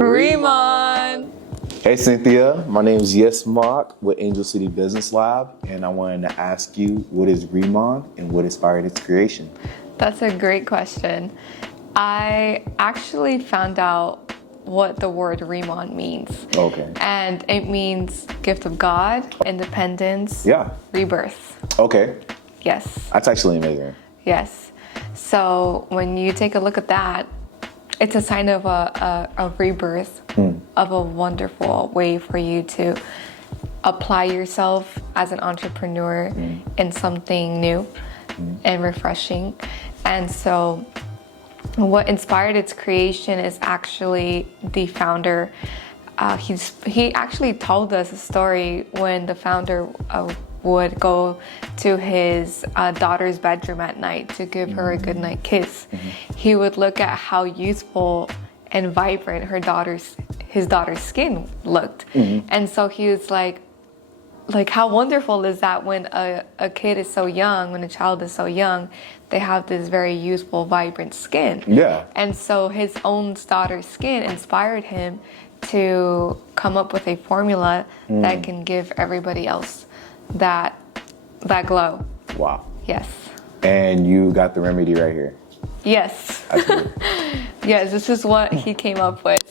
Riman! Hey Cynthia, my name is Yicmak with Angel City Business Lab, and I wanted to ask you, what is Riman and what inspired its creation? That's a great question. I actually found out what the word Riman means. Okay. And it means gift of God, independence, rebirth. Okay. Yes. That's actually amazing. Yes. So when you take a look at that, it's a sign of a rebirth, of a wonderful way for you to apply yourself as an entrepreneur in something new and refreshing. And so what inspired its creation is actually the founder. He actually told us a story when the founder would go to his daughter's bedroom at night to give her a goodnight kiss. He would look at how youthful and vibrant his daughter's skin looked. And so he was like how wonderful is that when a kid is so young, when a child is so young, they have this very youthful, vibrant skin. Yeah. And so his own daughter's skin inspired him to come up with a formula that can give everybody else that glow. Wow. Yes. And you got the remedy right here. Yes. Yes, this is what he came up with.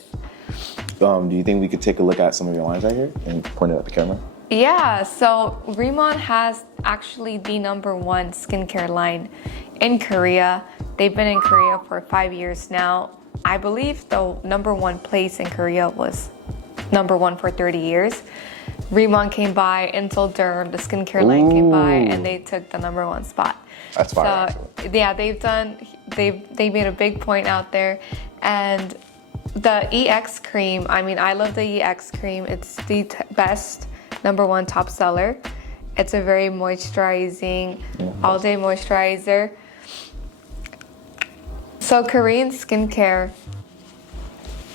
Do you think we could take a look at some of your lines right here and point it at the camera? Yeah, so Riman has actually the #1 skincare line in Korea. They've been in Korea for 5 years now. I believe the #1 place in Korea was #1 for 30 years. Riman came by, Intel Derm, the skincare line came by, and they took the #1 spot. That's fine. So yeah, they made a big point out there. And the EX cream, I mean, I love the EX cream. It's the best #1 top seller. It's a very moisturizing, all-day moisturizer. So Korean skincare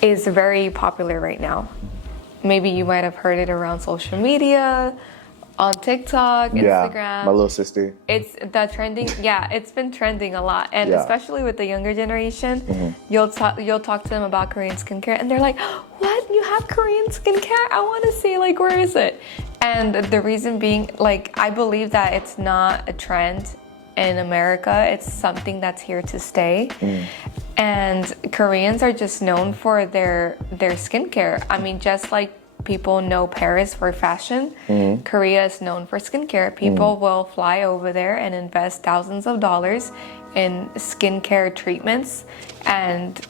is very popular right now. Maybe you might have heard it around social media, on TikTok, Instagram. Yeah, my little sister. It's the trending. Yeah, it's been trending a lot, and especially with the younger generation, you'll talk to them about Korean skincare, and they're like, "What? You have Korean skincare? I want to see. Like, where is it?" And the reason being, like, I believe that it's not a trend in America. It's something that's here to stay. And Koreans are just known for their skincare. I mean, just like people know Paris for fashion, Korea is known for skincare. People will fly over there and invest thousands of dollars in skincare treatments and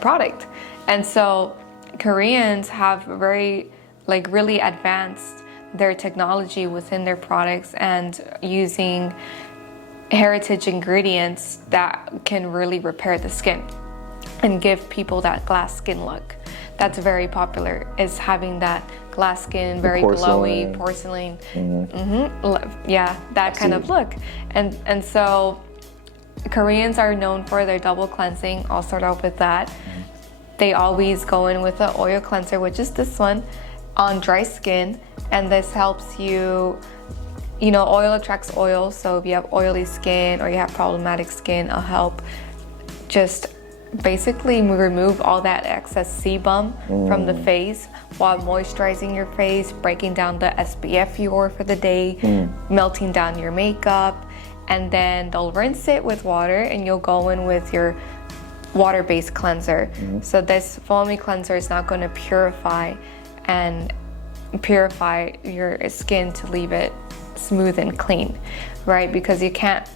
product. And so Koreans have really advanced their technology within their products and using heritage ingredients that can really repair the skin and give people that glass skin look. That's very popular, is having that glass skin, very glowy, porcelain. Yeah, that kind of look. And so Koreans are known for their double cleansing. I'll start off with that. They always go in with an oil cleanser, which is this one, on dry skin. And this helps you, oil attracts oil. So if you have oily skin or you have problematic skin, it'll help just basically remove all that excess sebum from the face while moisturizing your face, breaking down the SPF you wore for the day, melting down your makeup, and then they'll rinse it with water and you'll go in with your water-based cleanser. So this foamy cleanser is not going to purify your skin to leave it smooth and clean, right? Because you can't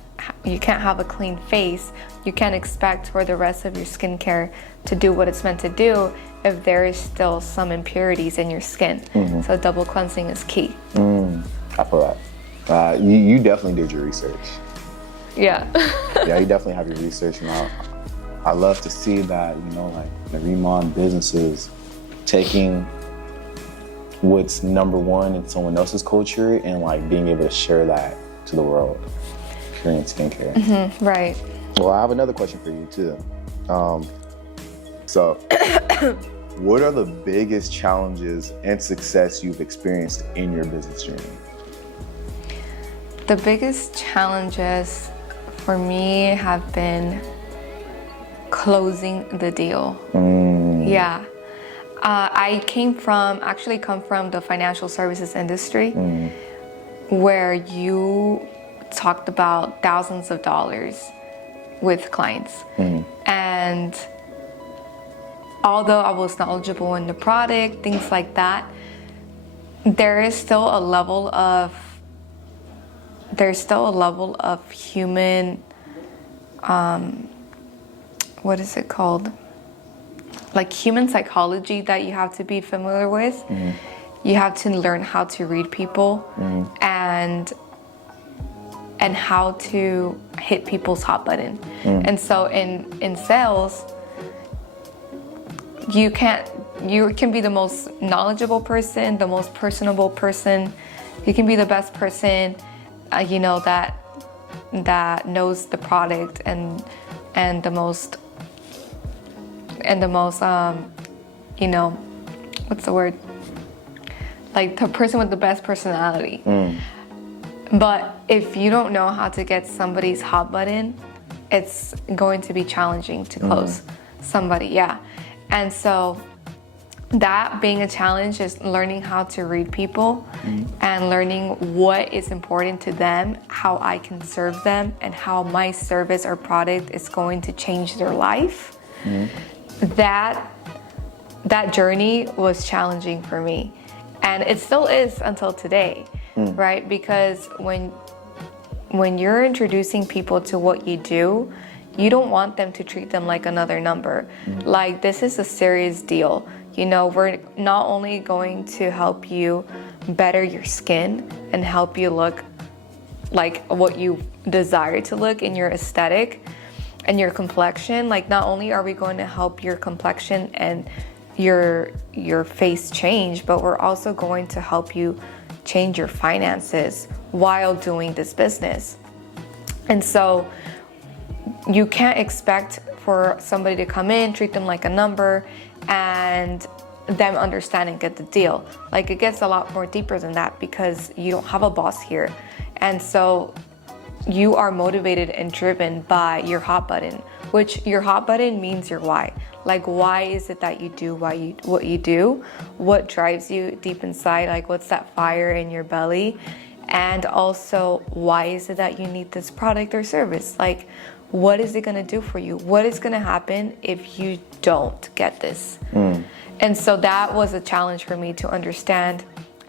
have a clean face. You can't expect for the rest of your skincare to do what it's meant to do if there is still some impurities in your skin. So double cleansing is key. I feel that. You definitely did your research. Yeah. Yeah, you definitely have your research. And I love to see that, the Riman businesses taking what's #1 in someone else's culture and being able to share that to the world. Korean skincare. Right. Well, I have another question for you too. So what are the biggest challenges and success you've experienced in your business journey? The biggest challenges for me have been closing the deal. Yeah. I actually come from the financial services industry, where you talked about thousands of dollars with clients. And although I was knowledgeable in the product, things like that, there's still a level of human, what is it called? Like human psychology that you have to be familiar with. You have to learn how to read people and how to hit people's hot button. And so in sales, you can be the most knowledgeable person, the most personable person. You can be the best person, that knows the product and the most what's the word? Like the person with the best personality. But if you don't know how to get somebody's hot button, it's going to be challenging to close somebody, yeah. And so that being a challenge is learning how to read people and learning what is important to them, how I can serve them, and how my service or product is going to change their life. That journey was challenging for me, and it still is until today, right? Because when you're introducing people to what you do, you don't want them to treat them like another number. Like, this is a serious deal. We're not only going to help you better your skin and help you look like what you desire to look in your aesthetic and your complexion. Like, not only are we going to help your complexion and your face change, but we're also going to help you change your finances while doing this business. And so you can't expect for somebody to come in, treat them like a number, and them understand and get the deal. Like, it gets a lot more deeper than that, because you don't have a boss here. And so you are motivated and driven by your hot button, which your hot button means your why. Like, why is it that you do what you do? What drives you deep inside? Like, what's that fire in your belly? And also, why is it that you need this product or service? Like, what is it going to do for you? What is going to happen if you don't get this? And so that was a challenge for me to understand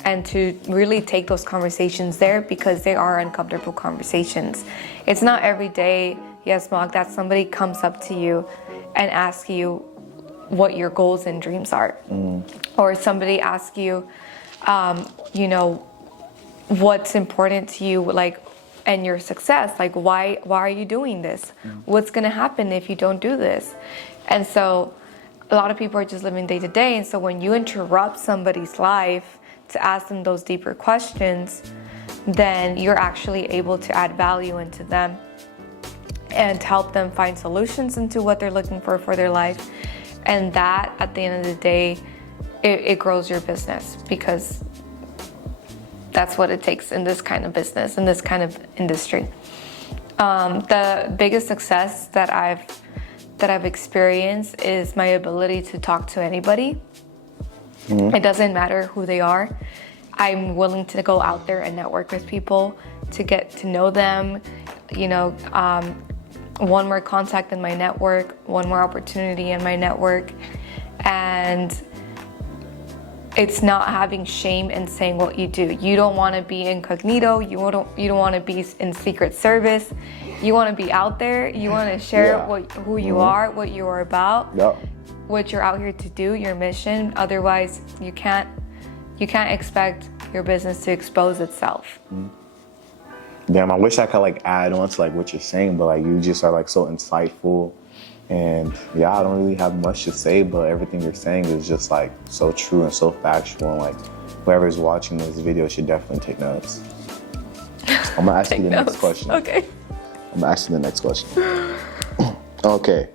and to really take those conversations there, because they are uncomfortable conversations. It's not every day, Yicmak, that somebody comes up to you and asks you what your goals and dreams are. Or somebody asks you, what's important to you, like, and your success. Like, why are you doing this? What's gonna happen if you don't do this? And so a lot of people are just living day to day. And so when you interrupt somebody's life to ask them those deeper questions, then you're actually able to add value into them and help them find solutions into what they're looking for their life. And that, at the end of the day, it grows your business, because that's what it takes in this kind of business, in this kind of industry. The biggest success that I've experienced is my ability to talk to anybody. It doesn't matter who they are. I'm willing to go out there and network with people to get to know them. One more contact in my network, one more opportunity in my network. And it's not having shame in saying what you do. You don't want to be incognito. You don't want to be in secret service. You want to be out there. You want to share who you are, what you are about, what you're out here to do, your mission. Otherwise, you can't expect your business to expose itself. Damn, I wish I could add on to what you're saying, but you just are so insightful. And I don't really have much to say, but everything you're saying is just so true and so factual. And whoever's watching this video should definitely take notes. I'm gonna ask you the next question. Okay. I'm gonna ask you the next question. Okay.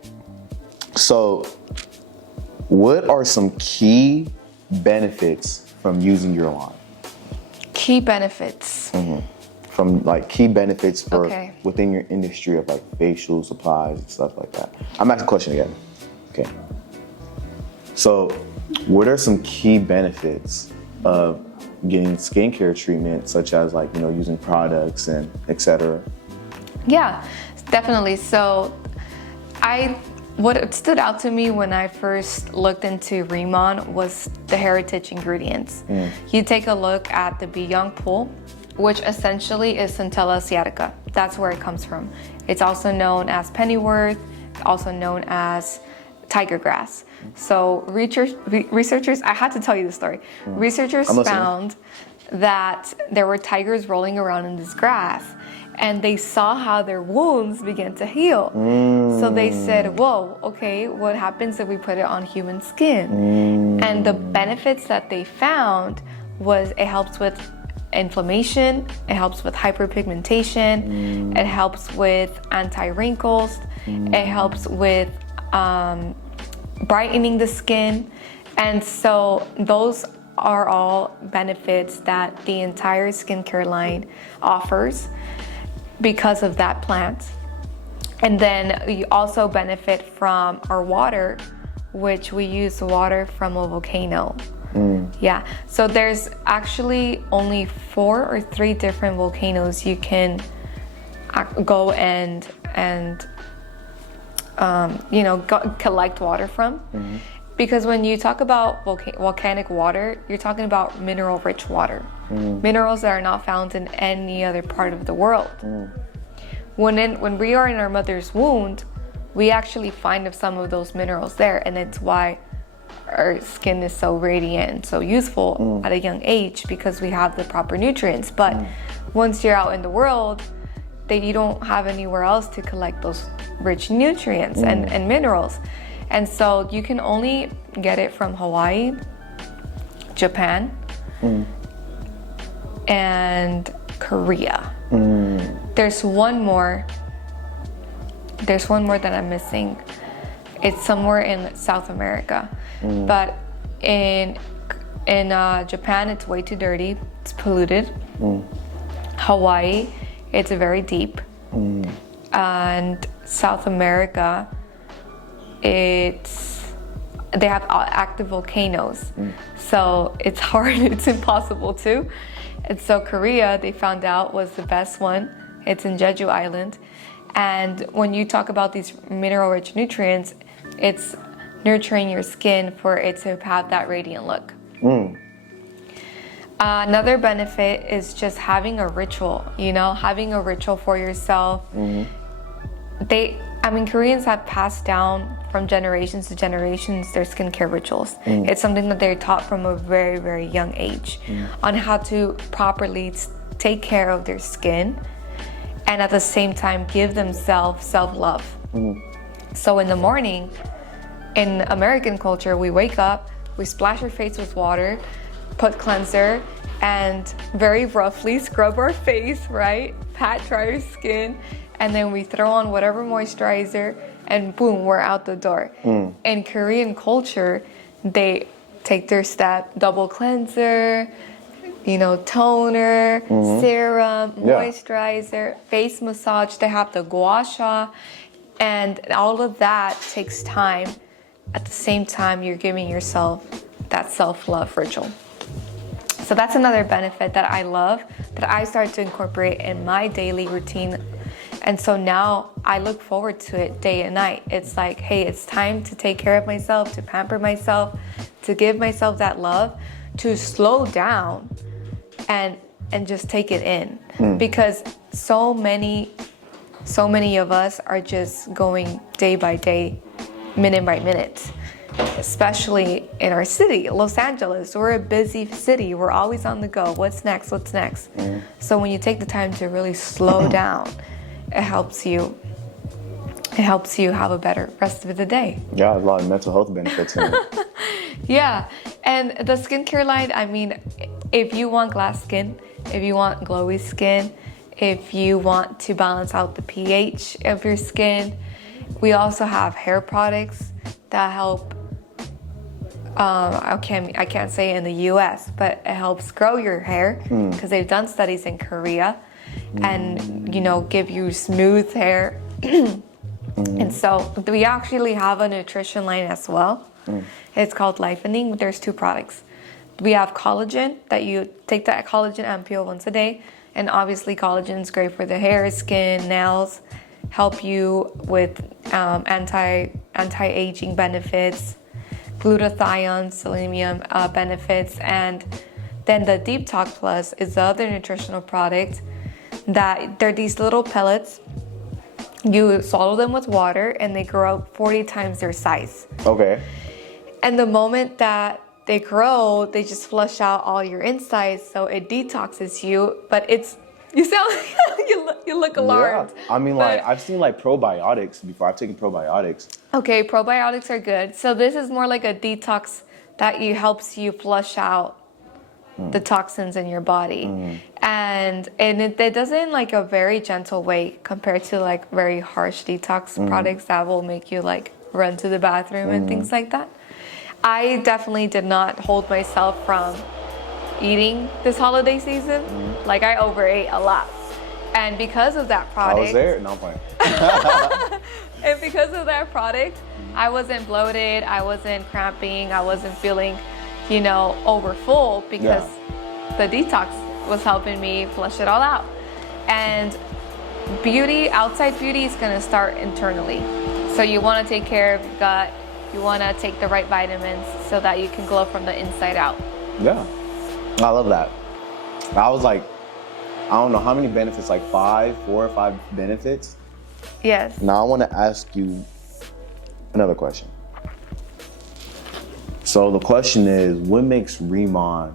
So, what are some key benefits from using your line? Key benefits. From key benefits for within your industry of facial supplies and stuff like that. I'm asking the question again. Okay. So What are some key benefits of getting skincare treatment, such as like, using products and etc.? Yeah, definitely. So what stood out to me when I first looked into Riman was the heritage ingredients. You take a look at the Beyond Pool, which essentially is Centella asiatica. That's where it comes from. It's also known as pennyworth, also known as tiger grass. So researchers, I had to tell you the story. Researchers found that there were tigers rolling around in this grass, and they saw how their wounds began to heal. So they said, whoa, okay, what happens if we put it on human skin? And the benefits that they found was it helps with inflammation, it helps with hyperpigmentation, it helps with anti-wrinkles, it helps with brightening the skin. And so those are all benefits that the entire skincare line offers because of that plant. And then you also benefit from our water, which we use water from a volcano. Yeah, so there's actually only 4 or 3 different volcanoes you can go and collect water from. Because when you talk about volcanic water, you're talking about mineral-rich water. Minerals that are not found in any other part of the world. When we are in our mother's womb, we actually find some of those minerals there, and it's why our skin is so radiant and so youthful at a young age, because we have the proper nutrients. But once you're out in the world, you don't have anywhere else to collect those rich nutrients and minerals. And so you can only get it from Hawaii, Japan, and Korea. There's one more that I'm missing. It's somewhere in South America. But in Japan, it's way too dirty. It's polluted. Hawaii, it's very deep. And South America, they have active volcanoes. So it's hard, it's impossible too. And so Korea, they found out, was the best one. It's in Jeju Island. And when you talk about these mineral-rich nutrients, it's nurturing your skin for it to have that radiant look. Another benefit is just having a ritual, having a ritual for yourself. Koreans have passed down from generations to generations their skincare rituals. It's something that they're taught from a very, very young age on how to properly take care of their skin and at the same time give themselves self-love. So in the morning, in American culture, we wake up, we splash our face with water, put cleanser, and very roughly scrub our face, right? Pat dry our skin, and then we throw on whatever moisturizer, and boom, we're out the door. In Korean culture, they take their step, double cleanser, toner, serum, moisturizer, face massage. They have the gua sha, and all of that takes time. At the same time, you're giving yourself that self-love ritual. So that's another benefit that I love, that I start to incorporate in my daily routine. And so now I look forward to it day and night. It's like, hey, it's time to take care of myself, to pamper myself, to give myself that love, to slow down and just take it in. Because so many of us are just going day by day, minute by minute, especially in our city, Los Angeles. We're a busy city. We're always on the go. What's next? So when you take the time to really slow down, it helps you have a better rest of the day. Yeah, a lot of mental health benefits in it. Yeah, and the skincare line, if you want glass skin, if you want glowy skin, if you want to balance out the pH of your skin, we also have hair products that help. I can't say in the U.S., but it helps grow your hair because they've done studies in Korea, and give you smooth hair. And so we actually have a nutrition line as well. It's called Lifening. There's 2 products. We have collagen, that you take that collagen ampoule once a day. And obviously collagen is great for the hair, skin, nails, help you with anti-aging benefits, glutathione, selenium benefits. And then the Detox Plus is the other nutritional product that they're these little pellets. You swallow them with water and they grow up 40 times their size. Okay. And the moment that they grow, they just flush out all your insides, so it detoxes you. But you sound you look alarmed. Yeah. I mean, like, I've seen like probiotics before. I've taken probiotics. Okay, probiotics are good. So this is more like a detox that helps you flush out the toxins in your body. And it does it in like a very gentle way compared to like very harsh detox products that will make you like run to the bathroom and things like that. I definitely did not hold myself from eating this holiday season. Like, I overate a lot. And because of that product... I was there? No, I'm playing. And because of that product, I wasn't bloated, I wasn't cramping, I wasn't feeling, over full because the detox was helping me flush it all out. And outside beauty is going to start internally. So you want to take care of your gut. You want to take the right vitamins so that you can glow from the inside out. Yeah, I love that. I was like, I don't know how many benefits, like 4 or 5 benefits. Yes. Now I want to ask you another question. So the question is, what makes Riman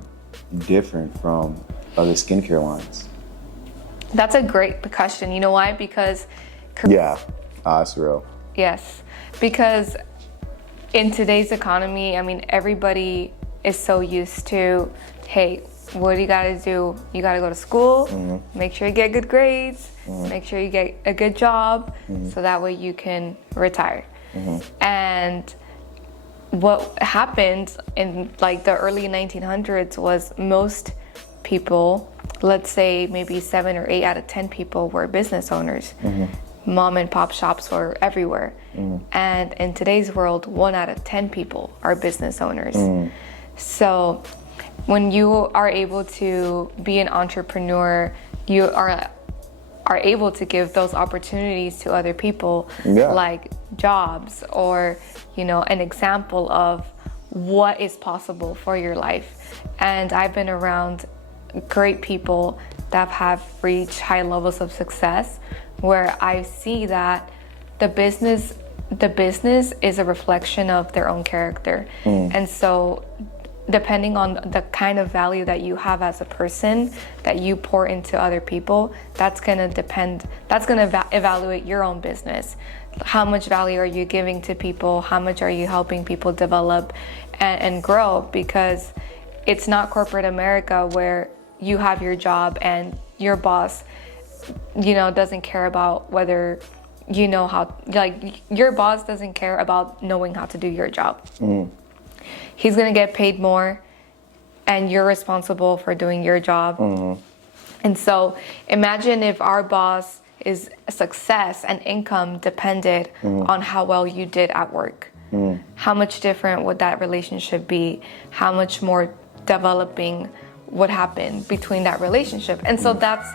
different from other skincare lines? That's a great question. You know why? Because... Yeah, that's real. Yes, because in today's economy, I mean, everybody is so used to, hey, what do you gotta do? You gotta go to school, make sure you get good grades, make sure you get a good job, so that way you can retire. And what happened in like the early 1900s was most people, let's say maybe 7 or 8 out of 10 people were business owners. Mom and pop shops were everywhere. And in today's world, 1 out of 10 people are business owners. So when you are able to be an entrepreneur, you are able to give those opportunities to other people, like jobs or, an example of what is possible for your life. And I've been around great people that have reached high levels of success, where I see that the business is a reflection of their own character. And so depending on the kind of value that you have as a person that you pour into other people, that's going to evaluate your own business. How much value are you giving to people? How much are you helping people develop and grow? Because it's not corporate America where you have your job and your boss doesn't care about whether your boss doesn't care about knowing how to do your job. He's gonna get paid more and you're responsible for doing your job. And so imagine if our boss is success and income depended on how well you did at work. How much different would that relationship be? How much more developing would happen between that relationship? And so that's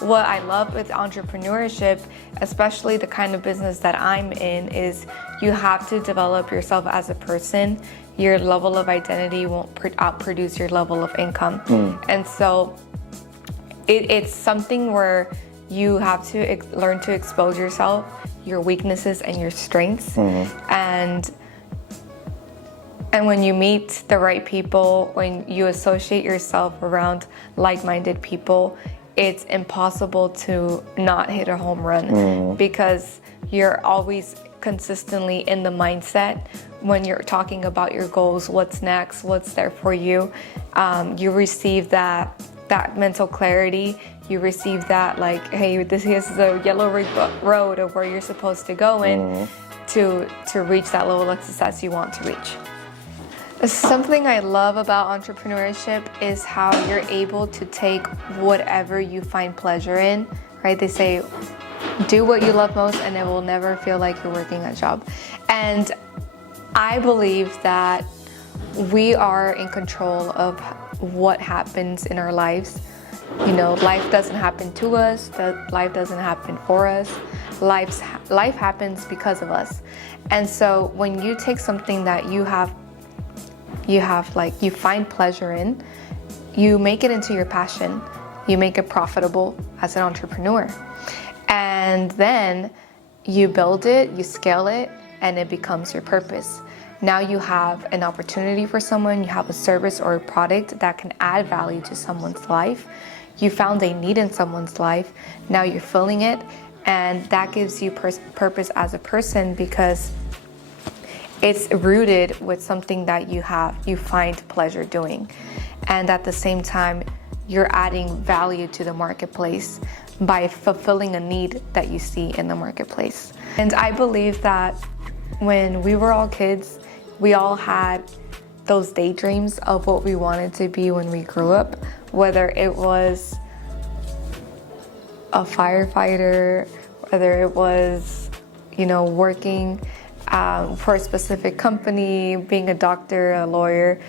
what I love with entrepreneurship, especially the kind of business that I'm in, is you have to develop yourself as a person. Your level of identity won't outproduce your level of income. And so it's something where you have to learn to expose yourself, your weaknesses and your strengths. And when you meet the right people, when you associate yourself around like-minded people, it's impossible to not hit a home run because you're always consistently in the mindset when you're talking about your goals, what's next, what's there for you. You receive that mental clarity. You receive that like, hey, this is the yellow road of where you're supposed to go in to reach that level of success you want to reach. Something I love about entrepreneurship is how you're able to take whatever you find pleasure in, right? They say, do what you love most and it will never feel like you're working a job. And I believe that we are in control of what happens in our lives. You know, life doesn't happen to us, life doesn't happen for us. Life happens because of us. And so when you take something that you find pleasure in, you make it into your passion, you make it profitable as an entrepreneur. And then you build it, you scale it, and it becomes your purpose. Now you have an opportunity for someone, you have a service or a product that can add value to someone's life. You found a need in someone's life, now you're filling it, and that gives you purpose as a person because it's rooted with something that you find pleasure doing. And at the same time, you're adding value to the marketplace by fulfilling a need that you see in the marketplace. And I believe that when we were all kids, we all had those daydreams of what we wanted to be when we grew up, whether it was a firefighter, whether it was, working for a specific company, being a doctor, a lawyer.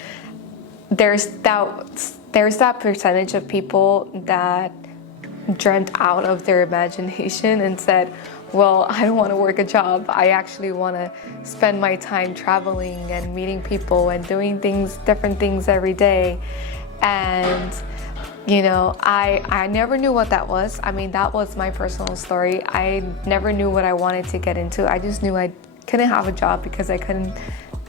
There's that percentage of people that dreamt out of their imagination and said, well, I don't want to work a job. I actually want to spend my time traveling and meeting people and doing different things every day. And, I never knew what that was. I mean, that was my personal story. I never knew what I wanted to get into. I just knew I couldn't have a job because I couldn't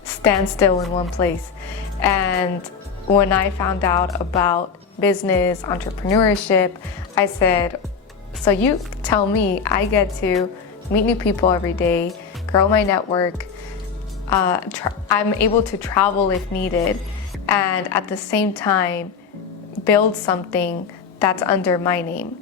stand still in one place. And when I found out about business, entrepreneurship, I said, so you tell me I get to meet new people every day, grow my network, I'm able to travel if needed, and at the same time build something that's under my name,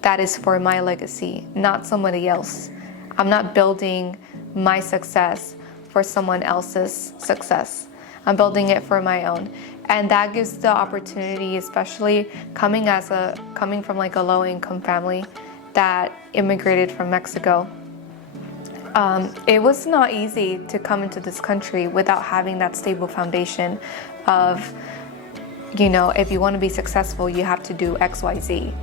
that is for my legacy, not somebody else. I'm not building my success for someone else's success. I'm building it for my own. And that gives the opportunity, especially coming from like a low-income family that immigrated from Mexico. It was not easy to come into this country without having that stable foundation of, if you want to be successful, you have to do X, Y, Z.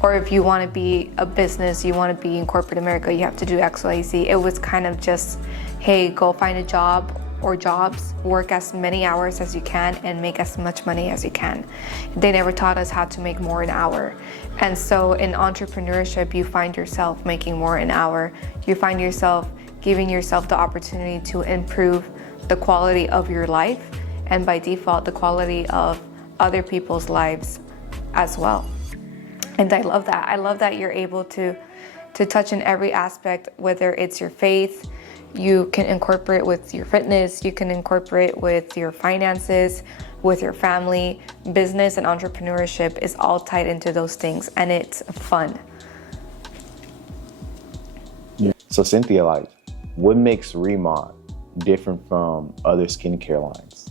Or if you want to be a business, you want to be in corporate America, you have to do X, Y, Z. It was kind of just, hey, go find a job or jobs, work as many hours as you can and make as much money as you can. They never taught us how to make more an hour. And so in entrepreneurship, you find yourself making more an hour. You find yourself giving yourself the opportunity to improve the quality of your life and by default, the quality of other people's lives as well. And I love that. I love that you're able to touch in every aspect, whether it's your faith, you can incorporate with your fitness, you can incorporate with your finances, with your family. Business and entrepreneurship is all tied into those things, and it's fun. So Cinthia, what makes Riman different from other skincare lines?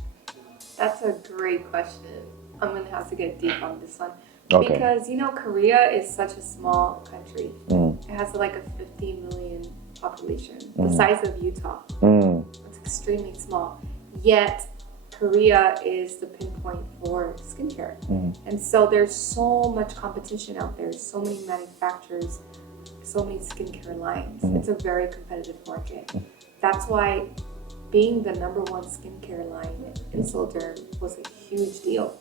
That's a great question. I'm gonna have to get deep on this one. Okay. Because, Korea is such a small country. It has like a 50 million population, the size of Utah. It's extremely small. Yet, Korea is the pinpoint for skincare. And so there's so much competition out there, so many manufacturers, so many skincare lines. It's a very competitive market. That's why being the number one skincare line in Insulderm was a huge deal,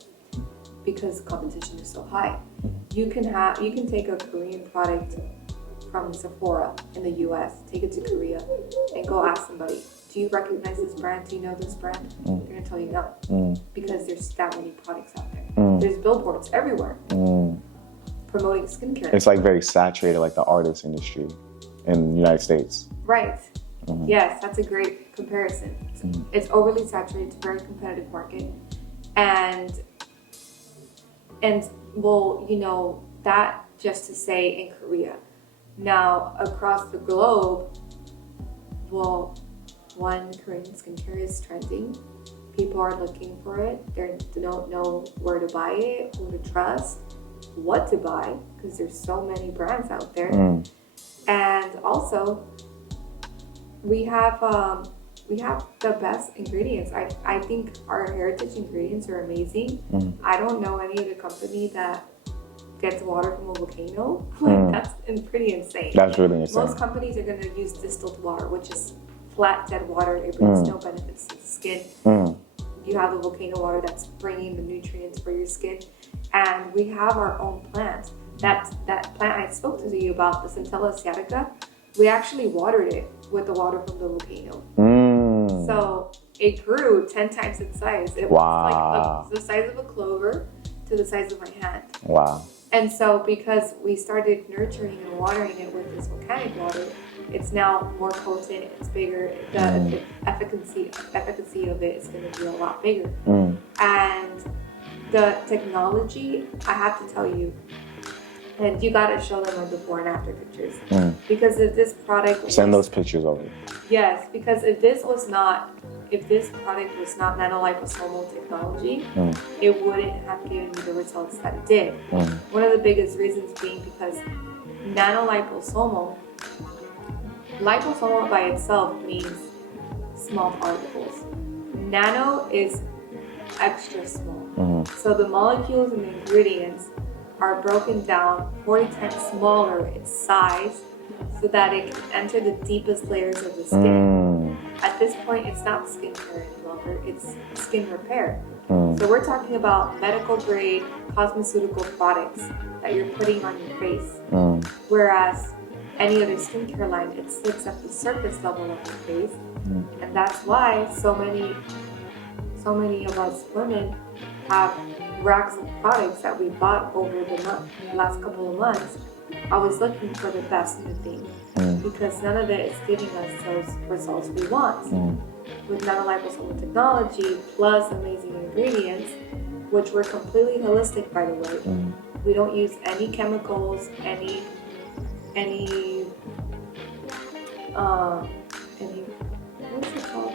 because competition is so high. You can take a Korean product from Sephora in the US, take it to Korea, and go ask somebody, do you recognize this brand? Do you know this brand? They're gonna tell you no, because there's that many products out there. There's billboards everywhere promoting skincare. It's like very saturated, like the artist industry in the United States. Right. Yes, that's a great comparison. It's overly saturated, it's a very competitive market. And well, that just to say in Korea. Now, across the globe, one, Korean skincare is trending. People are looking for it. They don't know where to buy it, who to trust, what to buy, because there's so many brands out there. And also, we have we have the best ingredients. I think our heritage ingredients are amazing. I don't know any other company that gets water from a volcano. That's pretty insane. That's really insane. Most companies are going to use distilled water, which is flat, dead water. It brings no benefits to the skin. You have the volcano water that's bringing the nutrients for your skin. And we have our own plant. That plant I spoke to you about, the Cinthia asiatica, we actually watered it with the water from the volcano. So it grew 10 times its size. It was like the size of a clover to the size of my hand. Wow. And so because we started nurturing and watering it with this volcanic water, it's now more potent, it's bigger, the efficacy of it is going to be a lot bigger. And the technology, I have to tell you, and you got to show them our before and after pictures. Because if this product Send those pictures over. Yes, because if this product was not nanoliposomal technology, it wouldn't have given me the results that it did. One of the biggest reasons being because liposomal by itself means small particles. Nano is extra small. So the molecules and the ingredients are broken down 40 times smaller in size so that it can enter the deepest layers of the skin. At this point, it's not skincare any longer, it's skin repair. So we're talking about medical grade cosmeceutical products that you're putting on your face. Whereas any other skincare line, it sits at the surface level of your face. And that's why so many of us women have racks of products that we bought over the last couple of months, always looking for the best new thing, because none of it is giving us those results we want. With nanoliposomal technology plus amazing ingredients, which were completely holistic, by the way. We don't use any chemicals, any what's it called?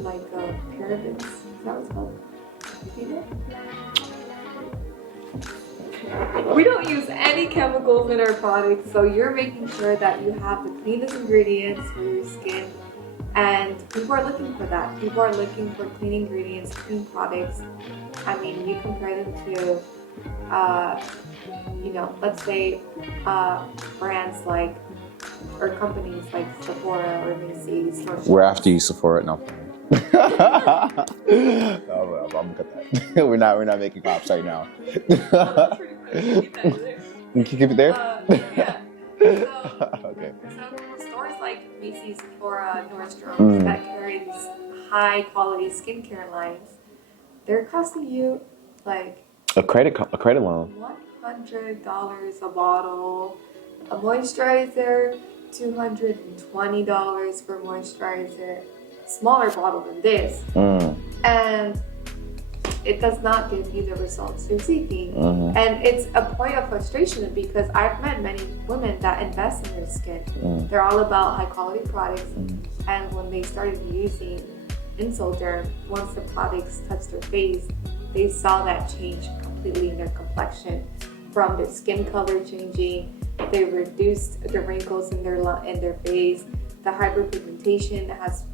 Like parabens. Is that what it's called? We don't use any chemicals in our products, so you're making sure that you have the cleanest ingredients for your skin. And people are looking for that. People are looking for clean ingredients, clean products. I mean, you compare them to, let's say brands like, or companies like Sephora or Macy's. We're after you, Sephora. No. No, I'm gonna cut that. We're not making cops right now. You can keep it there? Yeah. Okay. So stores like Macy's, Sephora, Nordstrom that carry these high quality skincare lines, they're costing you like a credit loan. $100 a bottle. A moisturizer, $220 for moisturizer. Smaller bottle than this, and it does not give you the results you're seeking. And it's a point of frustration because I've met many women that invest in their skin. They're all about high quality products, and when they started using Insolderm, once the products touched their face, they saw that change completely in their complexion, from their skin color changing. They reduced the wrinkles in their face. The hyperpigmentation has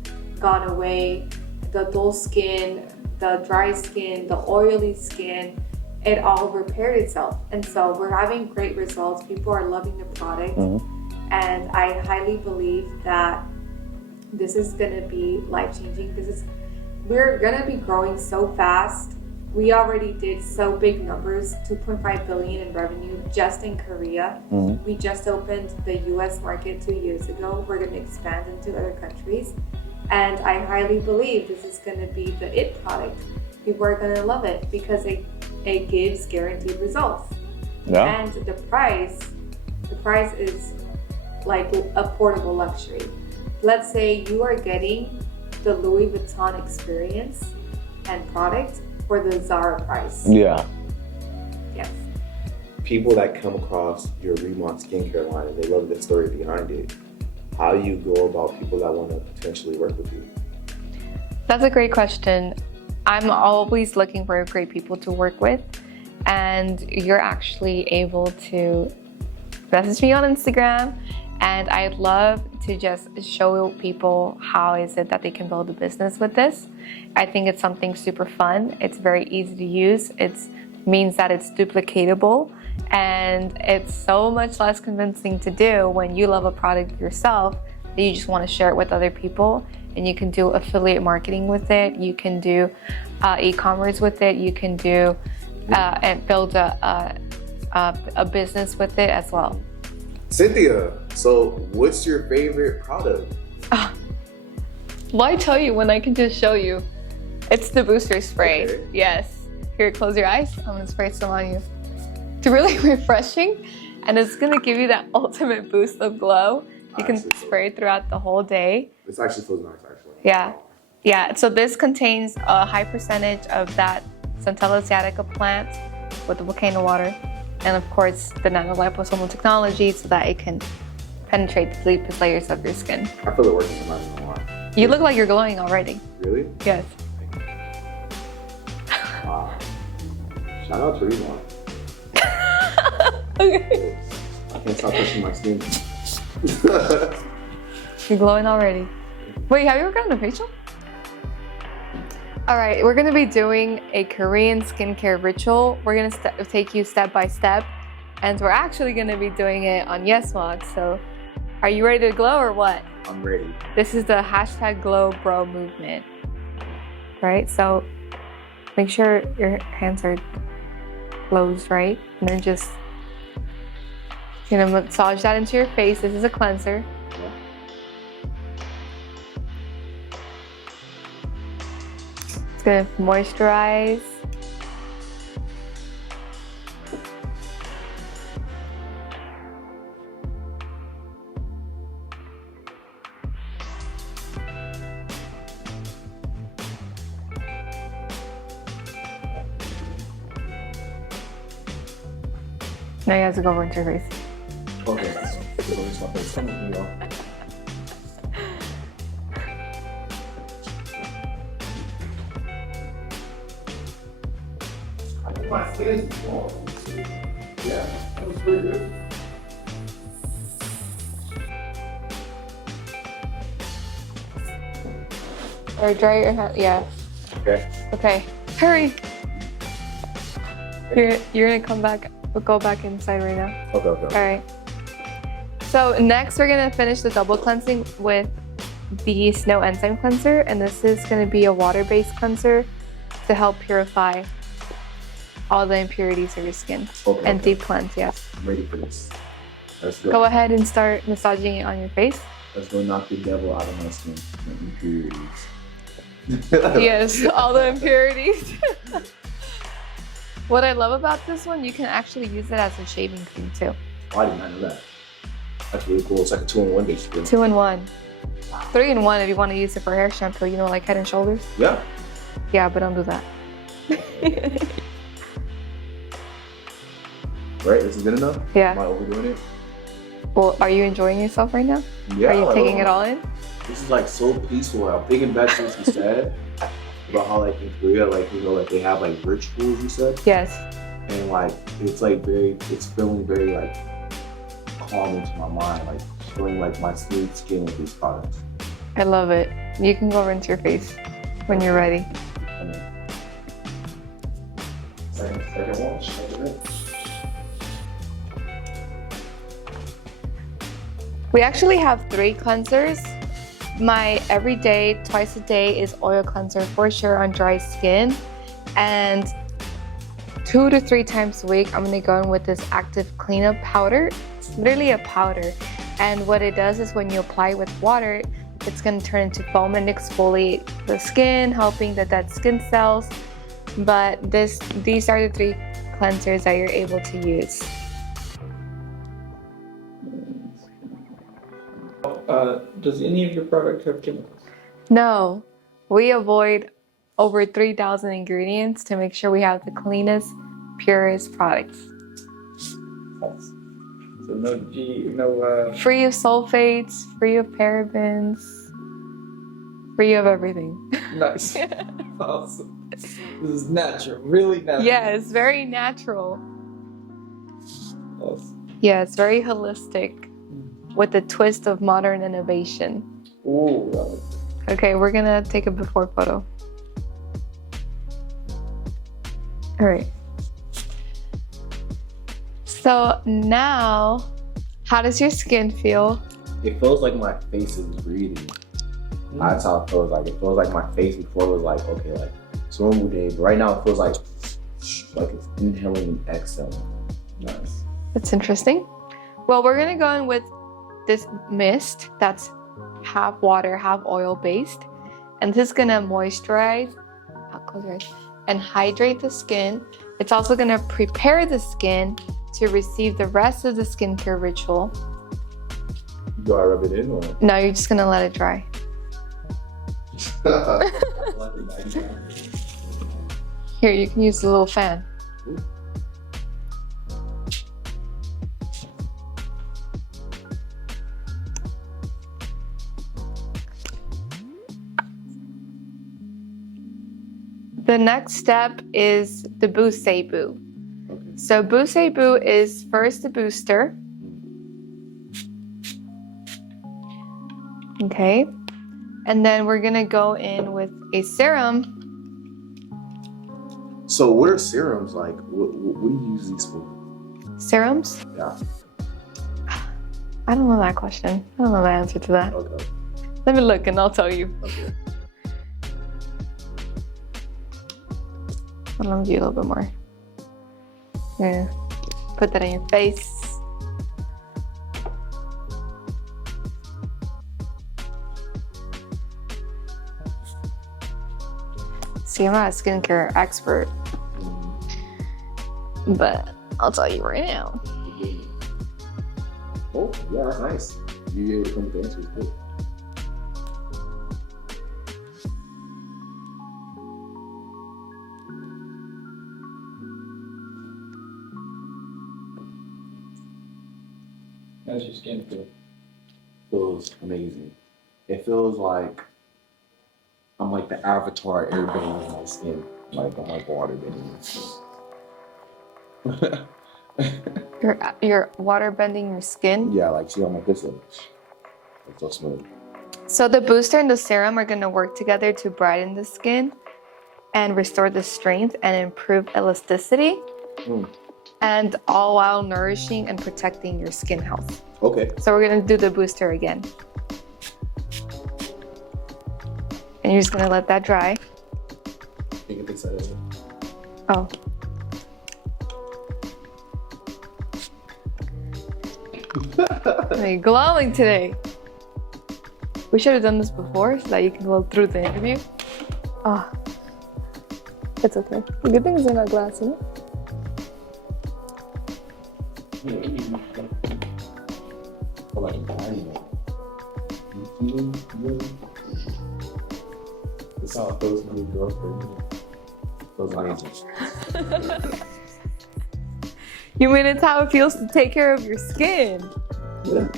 gone away. The dull skin, the dry skin, the oily skin, it all repaired itself. And so we're having great results. People are loving the product. And I highly believe that this is gonna be life-changing. We're gonna be growing so fast. We already did so big numbers, 2.5 billion in revenue just in Korea. We just opened the US market 2 years ago. We're gonna expand into other countries. And I highly believe this is gonna be the it product. People are gonna love it because it gives guaranteed results. Yeah. And the price is like affordable luxury. Let's say you are getting the Louis Vuitton experience and product for the Zara price. Yeah. Yes. People that come across your Riman skincare line and they love the story behind it, how do you go about people that want to potentially work with you? That's a great question. I'm always looking for great people to work with, and you're actually able to message me on Instagram And I'd love to just show people how is it that they can build a business with this. I think it's something super fun. It's very easy to use. It means that it's duplicatable, and it's so much less convincing to do when you love a product yourself that you just want to share it with other people. And you can do affiliate marketing with it. You can do e-commerce with it. You can do and build a business with it as well. Cinthia, so what's your favorite product? Why tell you when I can just show you? It's the booster spray. Okay. Yes. Here, close your eyes. I'm gonna spray some on you. It's really refreshing, and it's gonna give you that ultimate boost of glow. You can spray it throughout the whole day. This actually feels nice, actually. Yeah. Yeah, so this contains a high percentage of that Centella asiatica plant with the volcano water, and of course the nanoliposomal technology so that it can penetrate the deepest layers of your skin. I feel it working, I'm not even gonna lie. You look like you're glowing already. Really? Yes. Wow. Shout out to Riman. Okay. I can't stop touching my skin. You're glowing already. Wait, have you ever gotten a facial? All right, we're gonna be doing a Korean skincare ritual. We're gonna take you step by step, and we're actually gonna be doing it on Yicmak. So, are you ready to glow or what? I'm ready. This is the #GlowBro movement, right? So, make sure your hands are closed, right? And then just, massage that into your face. This is a cleanser. Yeah. It's gonna moisturize. Now you have to go over into your face. Okay. Come with me, y'all. My skin is warm. Yeah, that was pretty good. Or dry your hand. Yeah. Okay. Okay. Hurry. You're gonna come back. We'll go back inside right now. Okay. All right. So next we're gonna finish the double cleansing with the Snow Enzyme Cleanser, and this is gonna be a water-based cleanser to help purify all the impurities of your skin and deep cleanse. Yes. I'm ready for this. Let's go. Go ahead and start massaging it on your face. Let's go knock the devil out of my skin. The impurities. Yes, all the impurities. What I love about this one, you can actually use it as a shaving cream too. Oh, I did not know that. That's really cool. It's like a 2-in-1 basically. 2-in-1. 3-in-1 if you want to use it for hair shampoo, like Head and Shoulders. Yeah. Yeah, but don't do that. Right? This is good enough? Yeah. Am I overdoing it? Well, are you enjoying yourself right now? Yeah. Are you taking it all in? This is like so peaceful. I'm thinking back to what you said about how like in Korea, they have like rituals, you said? Yes. And like, it's feeling very like calm into my mind, like feeling like my smooth skin with these products. I love it. You can go rinse your face when you're ready. I mean, second wash. We actually have 3 cleansers. My everyday, twice a day is oil cleanser for sure on dry skin. And 2 to 3 times a week, I'm gonna go in with this active cleanup powder. It's literally a powder. And what it does is when you apply it with water, it's gonna turn into foam and exfoliate the skin, helping the dead skin cells. But these are the 3 cleansers that you're able to use. Does any of your product have chemicals? No, we avoid over 3,000 ingredients to make sure we have the cleanest, purest products. So no Free of sulfates, free of parabens, free of everything. Nice. Awesome. This is natural, really natural. Yeah, it's very natural. Awesome. Yeah, it's very holistic. with a twist of modern innovation. Ooh, Okay, we're gonna take a before photo. All right. So now, how does your skin feel? it feels like my face is breathing. That's how it feels like. It feels like my face before was like, okay, like it's a normal day, but right now it feels like it's inhaling and exhaling. Nice. That's interesting. Well, we're gonna go in with this mist that's half water, half oil based. And this is gonna moisturize, close your eyes, and hydrate the skin. It's also gonna prepare the skin to receive the rest of the skincare ritual. Do I rub it in or? No, you're just gonna let it dry. Here, you can use the little fan. The next step is the Boost Boo. Okay. So Boost Boo is first a booster. Okay. And then we're gonna go in with a serum. So what are serums like? What do you use these for? Serums? Yeah. I don't know that question. I don't know the answer to that. Okay. Let me look and I'll tell you. Okay. I'll give you a little bit more. Yeah. Put that on your face. See, I'm not a skincare expert, but I'll tell you right now. Oh, yeah, that's nice. You able to come with the answers too. How does your skin feel? Feels amazing. It feels like I'm like the avatar airbending in my skin. Like I'm like water bending. You're water bending your skin. Yeah, like see, I'm like this. It's so smooth. So the booster and the serum are going to work together to brighten the skin and restore the strength and improve elasticity. And all while nourishing and protecting your skin health. Okay. So we're gonna do the booster again. And you're just gonna let that dry. You can this out of it. Oh. You're glowing today. We should have done this before so that you can go through the interview. Oh. It's okay. The good thing is they're not glass, you know? It's how it feels when you grow for me. Feels amazing. You mean it's how it feels to take care of your skin? Yeah.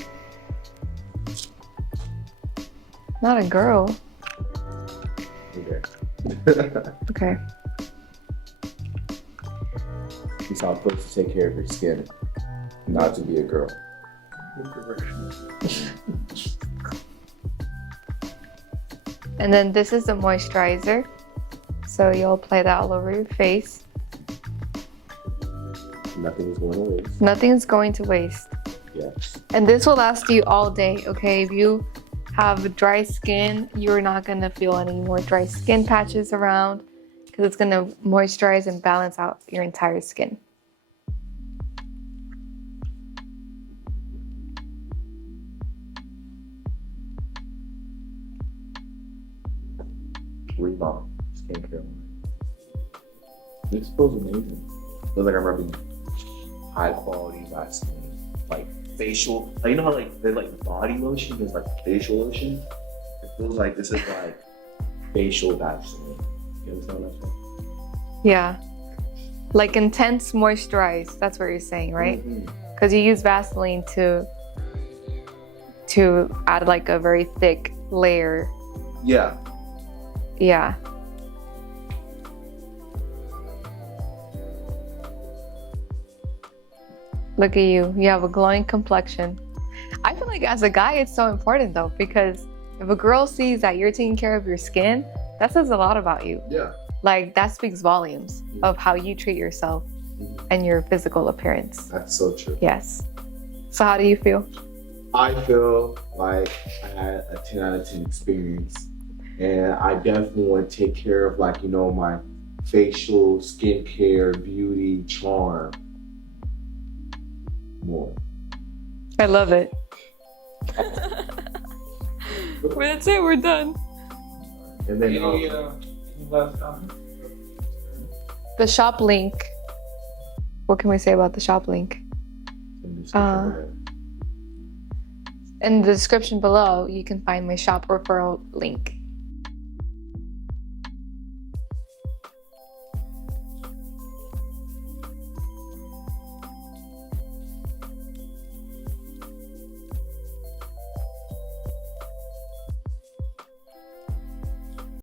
Not a girl. Okay. Okay. It's how it feels to take care of your skin, not to be a girl. And then this is the moisturizer. So you'll apply that all over your face. Nothing is going to waste. Nothing is going to waste. Yes. And this will last you all day, okay? If you have dry skin, you're not gonna feel any more dry skin patches around because it's gonna moisturize and balance out your entire skin. Riman skincare line. This feels amazing. Feels like I'm rubbing high quality Vaseline, like facial. Like you know how like there's like body lotion, there's like facial lotion. It feels like this is like facial Vaseline. You understand what I'm saying? Yeah. Like intense moisturize, that's what you're saying, right? Mm-hmm. Because you use Vaseline to add like a very thick layer. Yeah. Yeah. Look at you. You have a glowing complexion. I feel like like as a guy, it's so important though, because if a girl sees that you're taking care of your skin, that says a lot about you. Yeah. Like that speaks volumes of how you treat yourself and your physical appearance. That's so true. Yes. So how do you feel? I feel like I had a 10 out of 10 experience, and I definitely want to take care of, like, you know, my facial, skincare, beauty, charm more. I love it. Well, that's it. We're done. And then Any last comment? The shop link. What can we say about the shop link? In the description below, you can find my shop referral link.